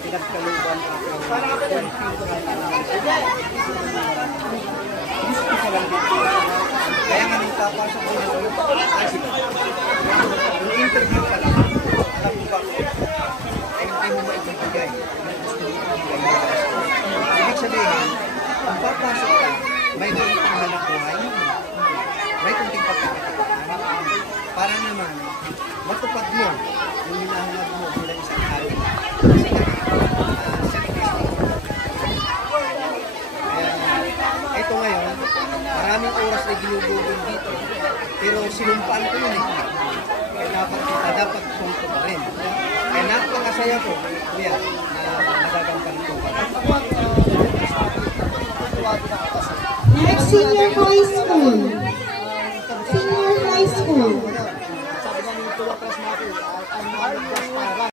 Pinagkaluban kaya nga nung papasok ko yung interview ka lang, alam mo ba ay hindi mo maibigay. Ibig sabihin, kung papasok ka, may kunting hanap buhay, may kunting pagkakataon, para naman matupad mo yung hinahanap mo bilang isang hari. Ito ngayon, maraming oras na ginugugol dito, pero sinumpaan ko yun eh. Kaya dapat punto pa rin. Kaya napakasaya ko, kuya, na nagagampan ko. Next, senior high school. Senior high school.